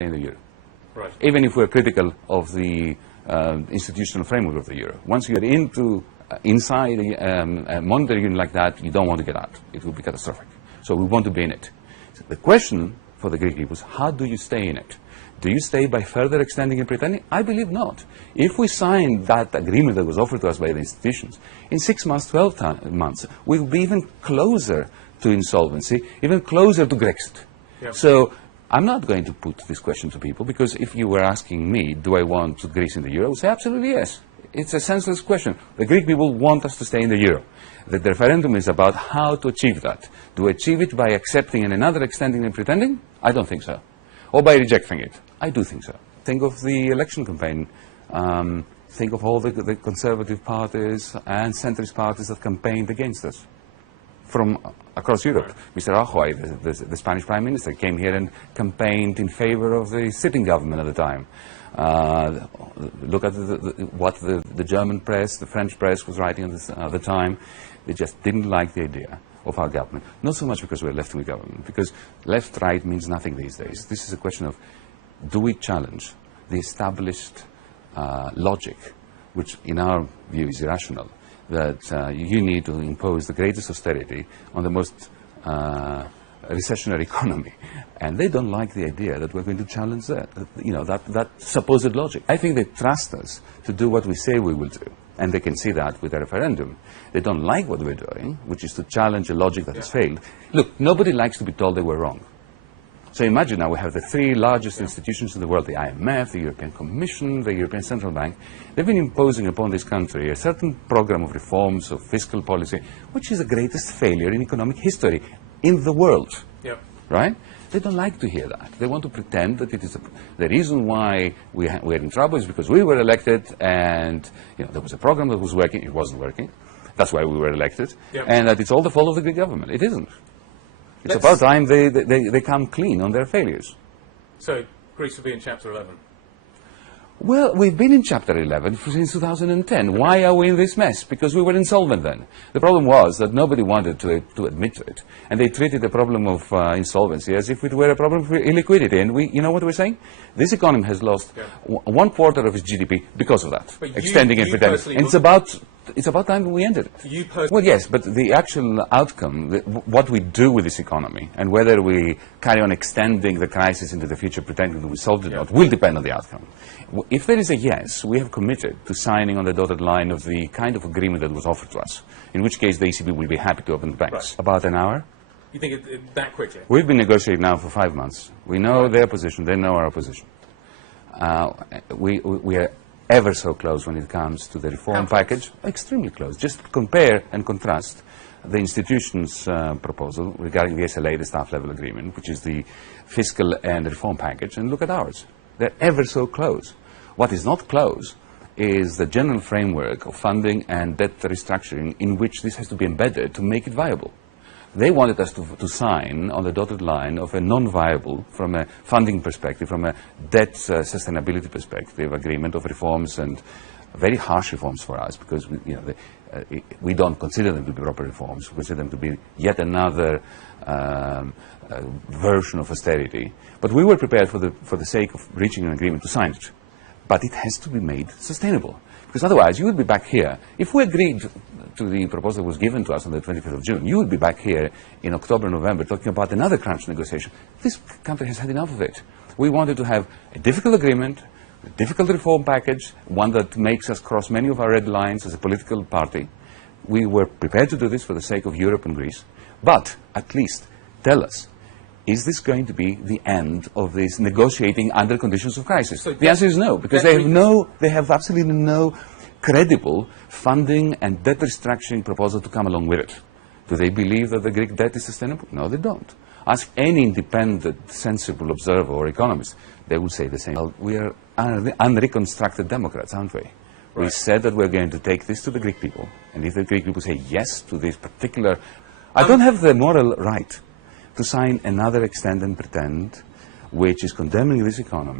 in the euro. Right. Even if we're critical of the institutional framework of the euro. Once you get into inside a monetary union like that, you don't want to get out. It will be catastrophic. So we want to be in it. So the question for the Greek people is, how do you stay in it? Do you stay by further extending and pretending? I believe not. If we sign that agreement that was offered to us by the institutions, in 6 months, 12 months, we'll be even closer to insolvency, even closer to Brexit. Yep. So I'm not going to put this question to people, because if you were asking me, do I want Greece in the euro, I would say absolutely yes. It's a senseless question. The Greek people want us to stay in the euro. The referendum is about how to achieve that. Do we achieve it by accepting and another extending and pretending? I don't think so. Or by rejecting it? I do think so. Think of the election campaign. Think of all the conservative parties and centrist parties that campaigned against us from across Europe. Mr. Rajoy, the Spanish Prime Minister, came here and campaigned in favor of the sitting government at the time. Look at what the German press, the French press was writing at the time. They just didn't like the idea of our government. Not so much because we're left-wing government, because left-right means nothing these days. This is a question of, do we challenge the established logic, which in our view is irrational, that you need to impose the greatest austerity on the most recessionary economy. And they don't like the idea that we're going to challenge that, that supposed logic. I think they trust us to do what we say we will do. And they can see that with the referendum. They don't like what we're doing, which is to challenge a logic that has failed. Look, nobody likes to be told they were wrong. So imagine now we have the three largest institutions in the world, the IMF, the European Commission, the European Central Bank. They've been imposing upon this country a certain program of reforms, of fiscal policy, which is the greatest failure in economic history in the world. Yep. Right? They don't like to hear that. They want to pretend that it is the reason why we're in trouble is because we were elected and there was a program that was working. It wasn't working. That's why we were elected. Yep. And that it's all the fault of the Greek government. It isn't. It's about time they come clean on their failures. So Greece will be in Chapter 11? Well, we've been in Chapter 11 since 2010. Why are we in this mess? Because we were insolvent then. The problem was that nobody wanted to admit to it. And they treated the problem of insolvency as if it were a problem of illiquidity. And you know what we're saying? This economy has lost 1/4 of its GDP because of that. But extending and pretending. And it's about time we ended it. Well, yes, but the actual outcome, what we do with this economy, and whether we carry on extending the crisis into the future, pretending that we solved it or not, will depend on the outcome. If there is a yes, we have committed to signing on the dotted line of the kind of agreement that was offered to us, in which case the ECB will be happy to open the banks. Right. About an hour. You think that quickly? We've been negotiating now for 5 months. We know their position, they know our position. We are ever so close when it comes to the reform package. Extremely close. Just compare and contrast the institutions' proposal regarding the SLA, the staff level agreement, which is the fiscal and reform package, and look at ours. They're ever so close. What is not close is the general framework of funding and debt restructuring in which this has to be embedded to make it viable. They wanted us to sign on the dotted line of a non-viable, from a funding perspective, from a debt sustainability perspective, agreement of reforms, and very harsh reforms for us, because we don't consider them to be proper reforms. We consider them to be yet another version of austerity. But we were prepared for the sake of reaching an agreement to sign it. But it has to be made sustainable. Because otherwise, you would be back here. If we agreed to the proposal that was given to us on the 25th of June, you would be back here in October, November, talking about another crunch negotiation. This country has had enough of it. We wanted to have a difficult agreement, a difficult reform package, one that makes us cross many of our red lines as a political party. We were prepared to do this for the sake of Europe and Greece. But at least tell us, is this going to be the end of this negotiating under conditions of crisis? So the answer is no, because they have absolutely no credible funding and debt restructuring proposal to come along with it. Do they believe that the Greek debt is sustainable? No, they don't. Ask any independent, sensible observer or economist, they will say the same. Well, we are unreconstructed Democrats, aren't we? Right. We said that we're going to take this to the Greek people, and if the Greek people say yes to this particular... I don't have the moral right to sign another extend and pretend, which is condemning this economy.